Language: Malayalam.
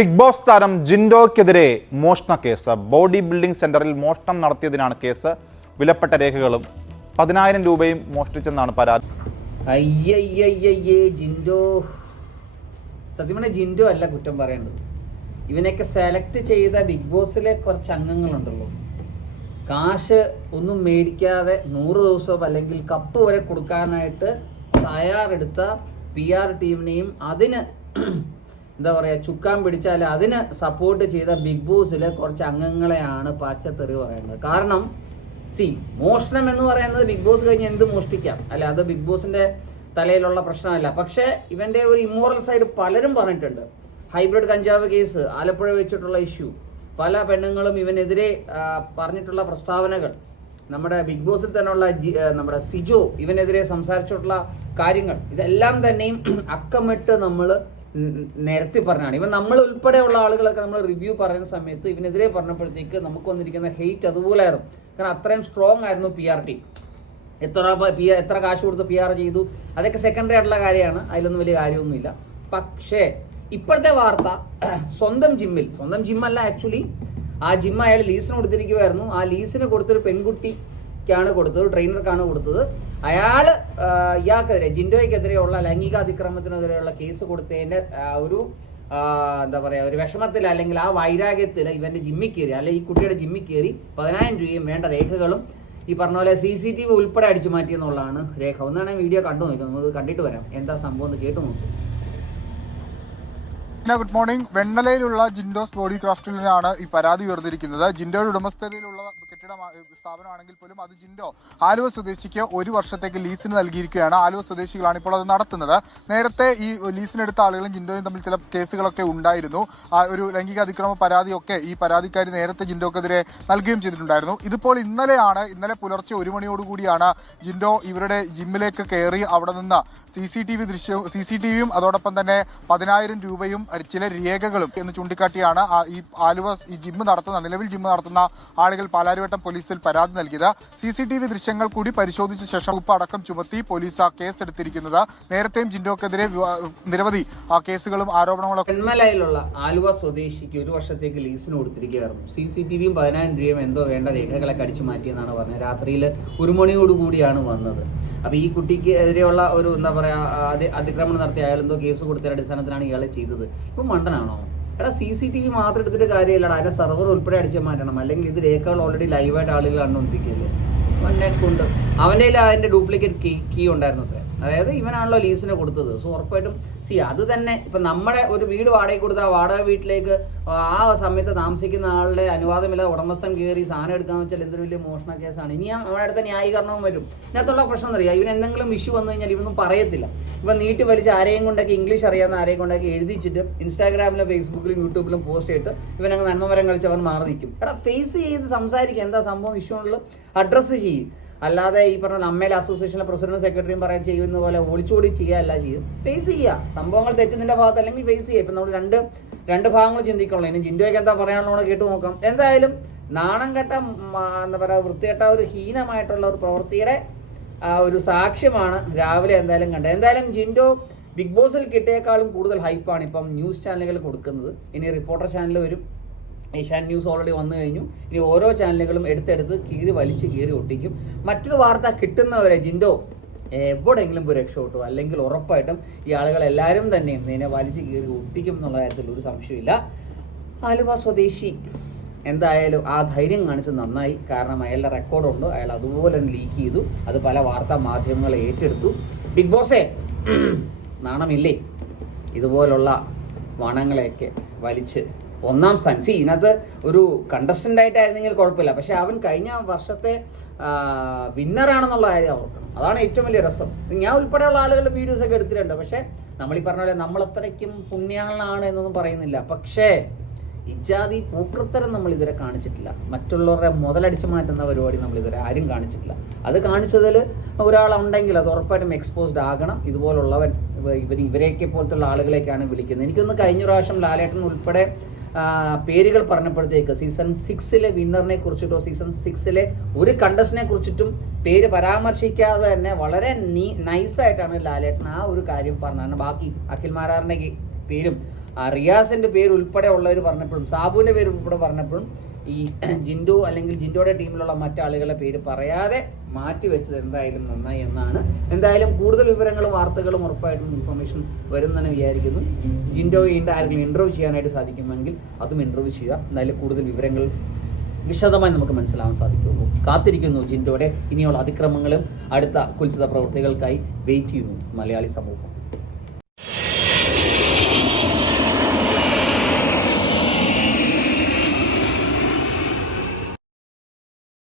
ബിഗ് ബോസ് താരം ജിൻഡോയ്ക്കെതിരെ മോഷണ കേസ്. ബോഡി ബിൽഡിംഗ് സെന്ററിൽ മോഷണം നടത്തിയതിനാണ് കേസ്. വിലപ്പെട്ട രേഖകളും പതിനായിരം രൂപയും മോഷ്ടിച്ചെന്നാണ് പരാതി. ജിൻഡോ. സത്യം ജിൻഡോ അല്ല കുറ്റം പറയേണ്ടത്. ഇവനെയൊക്കെ സെലക്ട് ചെയ്ത ബിഗ് ബോസിലെ കുറച്ച് അംഗങ്ങളുണ്ടല്ലോ. കാശ് ഒന്നും മേടിക്കാതെ നൂറ് ദിവസം അല്ലെങ്കിൽ കപ്പ് വരെ കൊടുക്കാനായിട്ട് തയ്യാറെടുത്ത പി ആർ ടീമിനെയും അതിന് എന്താ പറയുക ചുക്കാൻ പിടിച്ചാൽ അതിന് സപ്പോർട്ട് ചെയ്ത ബിഗ് ബോസിലെ കുറച്ച് അംഗങ്ങളെയാണ് പാച്ചത്തെറി പറയുന്നത് കാരണം സി മോഷണം എന്ന് പറയുന്നത് ബിഗ് ബോസ് കഴിഞ്ഞ് എന്ത് മോഷ്ടിക്കാം? അല്ല അത് ബിഗ് ബോസിന്റെ തലയിലുള്ള പ്രശ്നമല്ല. പക്ഷേ ഇവന്റെ ഒരു ഇമ്മോറൽ സൈഡ് പലരും പറഞ്ഞിട്ടുണ്ട്. ഹൈബ്രിഡ് കഞ്ചാവ് കേസ് ആലപ്പുഴ വെച്ചിട്ടുള്ള ഇഷ്യൂ പല പെണ്ണുങ്ങളും ഇവനെതിരെ പറഞ്ഞിട്ടുള്ള പ്രസ്താവനകൾ. നമ്മുടെ ബിഗ് ബോസിൽ തന്നെയുള്ള നമ്മുടെ സിജോ ഇവനെതിരെ സംസാരിച്ചിട്ടുള്ള കാര്യങ്ങൾ. ഇതെല്ലാം തന്നെയും അക്കമിട്ട് നമ്മൾ നിരത്തി പറഞ്ഞാണ്. ഇവൻ നമ്മൾ ഉൾപ്പെടെയുള്ള ആളുകളൊക്കെ നമ്മൾ റിവ്യൂ പറയുന്ന സമയത്ത് ഇവനെതിരെ പറഞ്ഞപ്പോഴത്തേക്ക് നമുക്ക് വന്നിരിക്കുന്ന ഹെയ്റ്റ് അതുപോലെ ആയിരുന്നു കാരണം അത്രയും സ്ട്രോങ് ആയിരുന്നു പി ആർ ടി എത്ര പ- എത്ര കാശ് കൊടുത്ത് പി ആർ ചെയ്തു. അതൊക്കെ സെക്കൻഡറി ആയിട്ടുള്ള കാര്യമാണ്. അതിലൊന്നും വലിയ കാര്യമൊന്നുമില്ല. പക്ഷേ ഇപ്പോഴത്തെ വാർത്ത സ്വന്തം ജിമ്മിൽ സ്വന്തം ജിമ്മല്ല ആക്ച്വലി ആ ജിമ്മ് അയാൾ ലീസിന് കൊടുത്തിരിക്കുമായിരുന്നു ആ ലീസിന് കൊടുത്തൊരു പെൺകുട്ടിക്കാണ് കൊടുത്തത് ട്രെയിനർക്കാണ് കൊടുത്തത്. അയാൾ ഇയാൾക്കെതിരെ ജിൻഡോയ്ക്കെതിരെയുള്ള ലൈംഗിക അതിക്രമത്തിനെതിരെയുള്ള കേസ് കൊടുത്തതിന്റെ ഒരു എന്താ പറയാ ഒരു വിഷമത്തിൽ അല്ലെങ്കിൽ ആ വൈരാഗ്യത്തിൽ ഇവന്റെ ജിമ്മി കയറി അല്ലെങ്കിൽ ഈ കുട്ടിയുടെ ജിമ്മി കയറി പതിനായിരം രൂപയും വേണ്ട രേഖകളും ഈ പറഞ്ഞ പോലെ സി സി ടി വി ഉൾപ്പെടെ അടിച്ചു മാറ്റി എന്നുള്ളതാണ് രേഖ. ഒന്നാണ് വീഡിയോ കണ്ടു നോക്കാം നമുക്ക് കണ്ടിട്ട് വരാം. എന്താ സംഭവം എന്ന് കേട്ടു നോക്കും. Good morning. വെണ്ണലയിലുള്ള ജിൻഡോസ് ബോഡി ക്രാഫ്റ്റിലാണ് ഈ പരാതി ഉയർന്നിരിക്കുന്നത്. ജിൻഡോയുടെ ഉടമസ്ഥതയിലുള്ള കെട്ടിട സ്ഥാപനമാണെങ്കിൽ പോലും അത് ജിൻഡോ ആലുവ സ്വദേശിക്ക് ഒരു വർഷത്തേക്ക് ലീസിന് നൽകിയിരിക്കുകയാണ്. ആലുവ സ്വദേശികളാണ് ഇപ്പോൾ അത് നടത്തുന്നത്. നേരത്തെ ഈ ലീസിനെടുത്ത ആളുകളും ജിൻഡോയും തമ്മിൽ ചില കേസുകളൊക്കെ ഉണ്ടായിരുന്നു. ഒരു ലൈംഗിക അതിക്രമ പരാതിയൊക്കെ ഈ പരാതിക്കാരി നേരത്തെ ജിൻഡോക്കെതിരെ നൽകുകയും ചെയ്തിട്ടുണ്ടായിരുന്നു. ഇതിപ്പോൾ ഇന്നലെയാണ് ഇന്നലെ പുലർച്ചെ ഒരു മണിയോടുകൂടിയാണ് ജിൻഡോ ഇവരുടെ ജിമ്മിലേക്ക് കയറി അവിടെ നിന്ന് സി സി ടി വി ദൃശ്യവും സി സി ടി വിയും അതോടൊപ്പം തന്നെ പതിനായിരം രൂപയും ചില രേഖകളും എന്ന് ചൂണ്ടിക്കാട്ടിയാണ് ഈ ആലുവ ഈ ജിമ്മ് നടത്തുന്ന നിലവിൽ ജിമ്മ് നടത്തുന്ന ആളുകൾ പാലാരിവട്ടം പോലീസിൽ പരാതി നൽകിയത്. സി സി ടി വി ദൃശ്യങ്ങൾ കൂടി പരിശോധിച്ച ശേഷം ഉപ്പ് അടക്കം ചുമത്തി പോലീസ് ആ കേസ് എടുത്തിരിക്കുന്നത് നേരത്തെയും ജിൻഡോക്കെതിരെ നിരവധി കേസുകളും ആരോപണങ്ങളും തെന്മലയിലുള്ള ആലുവ സ്വദേശിക്ക് ഒരു വർഷത്തേക്ക് ലീസിന് കൊടുത്തിരിക്കുകയായിരുന്നു. സി സി ടി വിയും പതിനായിരം രൂപയും എന്തോ വേണ്ട രേഖകളൊക്കെ അടിച്ചു മാറ്റിയെന്നാണ് പറഞ്ഞത്. രാത്രിയിൽ ഒരു മണിയോടുകൂടിയാണ് വന്നത്. അപ്പൊ ഈ കുട്ടിക്ക് എതിരെയുള്ള ഒരു എന്താ പറയാ അതി- അതിക്രമണം നടത്തിയ അയാൾ എന്തോ കേസ് കൊടുത്ത അടിസ്ഥാനത്തിലാണ് ഇയാളെ ചെയ്തത്. ഇപ്പൊ മണ്ടനാണോ? എടാ സി സി ടി വി മാത്രം എടുത്തിട്ട് കാര്യമില്ലടാ. അതിന്റെ സെർവർ ഉൾപ്പെടെ അടിച്ചു മാറ്റണം. അല്ലെങ്കിൽ ഇത് രേഖകൾ ഓൾറെഡി ലൈവായിട്ട് ആളുകൾ കണ്ടുകൊണ്ടിരിക്കുകയല്ലേ? കൊണ്ട്. അവന്റെ അതിന്റെ ഡ്യൂപ്ലിക്കേറ്റ് കീ കീ ഉണ്ടായിരുന്നു അത്രേ. അതായത് ഇവനാണല്ലോ ലീസിന് കൊടുത്തത്. സോ ഉറപ്പായിട്ടും സി അത് തന്നെ ഇപ്പൊ നമ്മുടെ ഒരു വീട് വാടകയ്ക്ക് കൊടുത്ത വാടക വീട്ടിലേക്ക് ആ സമയത്ത് താമസിക്കുന്ന ആളുടെ അനുവാദമില്ലാതെ ഉടമസ്ഥൻ കയറി സാധനം എടുക്കാന്ന് വെച്ചാൽ എന്തൊരു വലിയ മോഷണ കേസാണ്. ഇനി നമ്മുടെ അടുത്ത ന്യായീകരണവും വരും. ഇതിനകത്തുള്ള പ്രശ്നം അറിയാം? ഇവൻ എന്തെങ്കിലും ഇഷ്യൂ വന്നു കഴിഞ്ഞാൽ ഇവനൊന്നും പറയത്തില്ല. ഇവൻ നീട്ടി വലിച്ച് ആരെയും കൊണ്ടൊക്കെ ഇംഗ്ലീഷ് അറിയാവുന്ന ആരെയും കൊണ്ടൊക്കെ എഴുതിച്ചിട്ട് ഇൻസ്റ്റാഗ്രാമിലും ഫേസ്ബുക്കിലും യൂട്യൂബിലും പോസ്റ്റ് ചെയ്തിട്ട് ഇവൻ നന്മമരം കളിച്ച് അവൻ മാറി നിൽക്കും. എടാ ഫേസ് ചെയ്ത് സംസാരിക്കുക എന്താ സംഭവം? ഇഷ്യൂ ഉള്ളത്? അഡ്രസ്സ് ചെയ്യും. അല്ലാതെ ഈ പറഞ്ഞ അമ്മയിലെ അസോസിയേഷനിലെ പ്രസിഡന്റ് സെക്രട്ടറിയും പറയാൻ ചെയ്യുന്ന പോലെ ഒളിച്ചോടി ചെയ്യുകയല്ല ചെയ്യും. ഫേസ് ചെയ്യുക സംഭവങ്ങൾ തെറ്റുന്നതിന്റെ ഭാഗത്ത് അല്ലെങ്കിൽ ഫേസ് ചെയ്യുക ഇപ്പൊ നമ്മൾ രണ്ട് രണ്ട് ഭാഗങ്ങൾ ചിന്തിക്കണല്ലോ. ഇനി ജിൻഡോയ്ക്ക് എന്താ പറയാനുള്ളത് കേട്ട് നോക്കാം. എന്തായാലും നാണം കെട്ട എന്താ പറയുക വൃത്തികെട്ട ഒരു ഹീനമായിട്ടുള്ള ഒരു പ്രവൃത്തിയുടെ ഒരു സാക്ഷ്യമാണ് രാവിലെ എന്തായാലും കണ്ടത്. എന്തായാലും ജിൻഡോ ബിഗ് ബോസിൽ കിട്ടിയേക്കാളും കൂടുതൽ ഹൈപ്പാണ് ഇപ്പം ന്യൂസ് ചാനലുകൾ കൊടുക്കുന്നത്. ഇനി റിപ്പോർട്ടർ ചാനൽ വരും. ഏഷ്യാൻ ന്യൂസ് ഓൾറെഡി വന്നു കഴിഞ്ഞു. ഇനി ഓരോ ചാനലുകളും എടുത്തെടുത്ത് കീറി വലിച്ച് കീറി ഒട്ടിക്കും. മറ്റൊരു വാർത്ത കിട്ടുന്നവരെ ജിൻഡോ എവിടെയെങ്കിലും രക്ഷ രക്ഷപ്പെട്ടു. അല്ലെങ്കിൽ ഉറപ്പായിട്ടും ഈ ആളുകളെല്ലാവരും തന്നെ ഇതിനെ വലിച്ച് കീറി ഒട്ടിക്കും എന്നുള്ള കാര്യത്തിൽ ഒരു സംശയമില്ല ആലുവ സ്വദേശി എന്തായാലും ആ ധൈര്യം കാണിച്ച് നന്നായി. കാരണം അയാളുടെ റെക്കോർഡുണ്ട് അയാൾ അതുപോലെ തന്നെ ലീക്ക് ചെയ്തു. അത് പല വാർത്താ മാധ്യമങ്ങളെ ഏറ്റെടുത്തു. ബിഗ് ബോസേ നാണമില്ലേ? ഇതുപോലുള്ള വണങ്ങളെയൊക്കെ വലിച്ച് ഒന്നാം സ്ഥാനം. സി ഇതിനകത്ത് ഒരു കണ്ടസ്റ്റന്റ് ആയിട്ടായിരുന്നെങ്കിൽ കുഴപ്പമില്ല. പക്ഷെ അവൻ കഴിഞ്ഞ വർഷത്തെ വിന്നറാണെന്നുള്ള കാര്യം ഓർക്കണം അതാണ് ഏറ്റവും വലിയ രസം. ഞാൻ ഉൾപ്പെടെയുള്ള ആളുകളുടെ വീഡിയോസ് ഒക്കെ എടുത്തിട്ടുണ്ട്. പക്ഷെ നമ്മൾ ഈ പറഞ്ഞ പോലെ നമ്മൾ അത്രയ്ക്കും പുണ്യങ്ങളാണ് എന്നൊന്നും പറയുന്നില്ല. പക്ഷേ ഇജാതി പൂക്കൃത്തരം നമ്മൾ ഇതുവരെ കാണിച്ചിട്ടില്ല. മറ്റുള്ളവരുടെ മുതലടിച്ചു മാറ്റുന്ന പരിപാടി നമ്മൾ ഇതുവരെ ആരും കാണിച്ചിട്ടില്ല. അത് കാണിച്ചതിൽ ഒരാളുണ്ടെങ്കിൽ അത് ഉറപ്പായിട്ടും എക്സ്പോസ്ഡ് ആകണം. ഇതുപോലുള്ളവൻ ഇവർ ഇവരെയൊക്കെ പോലത്തുള്ള ആളുകളെയൊക്കെയാണ് വിളിക്കുന്നത്. എനിക്കൊന്ന് കഴിഞ്ഞ പ്രാവശ്യം ലാലേട്ടൻ ഉൾപ്പെടെ പേരുകൾ പറഞ്ഞപ്പോഴത്തേക്ക് സീസൺ സിക്സിലെ വിന്നറിനെ കുറിച്ചിട്ടോ സീസൺ സിക്സിലെ ഒരു കണ്ടസ്റ്റിനെ കുറിച്ചിട്ടും പേര് പരാമർശിക്കാതെ തന്നെ വളരെ നീ നൈസായിട്ടാണ് ലാലേട്ടൻ ആ ഒരു കാര്യം പറഞ്ഞത്. ബാക്കി അഖിൽ മാരാറിന്റെ പേരും റിയാസിന്റെ പേര് ഉൾപ്പെടെ ഉള്ളവർ പറഞ്ഞപ്പോഴും സാബുവിന്റെ പേര് ഉൾപ്പെടെ പറഞ്ഞപ്പോഴും ഈ ജിൻഡു അല്ലെങ്കിൽ ജിൻഡോയുടെ ടീമിലുള്ള മറ്റാളുകളുടെ പേര് പറയാതെ മാറ്റി വെച്ചത് എന്തായാലും നന്നായി എന്നാണ്. എന്തായാലും കൂടുതൽ വിവരങ്ങളും വാർത്തകളും ഉറപ്പായിട്ടും ഇൻഫർമേഷൻ വരുന്നെന്ന് വിചാരിക്കുന്നു. ജിൻഡോ ഇതിന്റെ ആരെങ്കിലും ഇന്റർവ്യൂ ചെയ്യാനായിട്ട് സാധിക്കുമെങ്കിൽ അതും ഇന്റർവ്യൂ ചെയ്യുക. എന്തായാലും കൂടുതൽ വിവരങ്ങൾ വിശദമായി നമുക്ക് മനസ്സിലാവാൻ സാധിക്കുള്ളൂ കാത്തിരിക്കുന്നു ജിൻഡോയുടെ ഇനിയുള്ള അതിക്രമങ്ങളും അടുത്ത കുൽസിത പ്രവൃത്തികൾക്കായി വെയിറ്റ് ചെയ്യുന്നു മലയാളി സമൂഹം.